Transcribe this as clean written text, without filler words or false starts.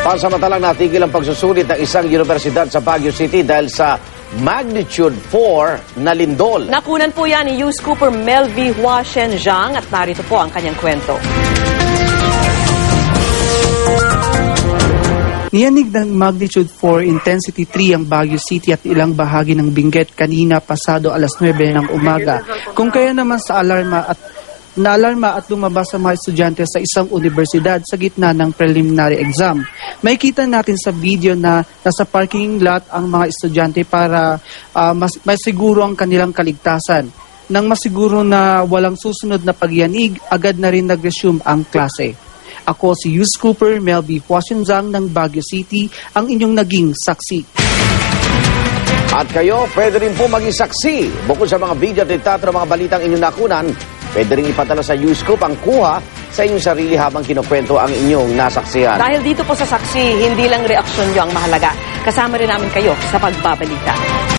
Pansamantalang natigil ang pagsusulit ng isang universidad sa Baguio City dahil sa magnitude 4 na lindol. Nakunan po yan ni Youth Cooper Melvi Hua Shenjiang at narito po ang kanyang kwento. Niyanig ng magnitude 4 intensity 3 ang Baguio City at ilang bahagi ng Benguet kanina pasado alas 9 ng umaga. Kung kaya naman sa naalarma at lumabas ang mga estudyante sa isang universidad sa gitna ng preliminary exam. May kita natin sa video na nasa parking lot ang mga estudyante para masiguro ang kanilang kaligtasan. Nang masiguro na walang susunod na pagyanig, agad na rin nag-resume ang klase. Ako si Youth Cooper Melvi Hua Shenjiang ng Baguio City, ang inyong naging saksi. At kayo, pwede rin po maging saksi. Bukod sa mga video at teatro, mga balitang inyong nakunan, pwede rin ipadala sa Youth Scoop ang kuha sa inyong sarili habang kinukwento ang inyong nasaksihan. Dahil dito po sa saksi, hindi lang reaksyon nyo ang mahalaga. Kasama rin namin kayo sa pagbabalita.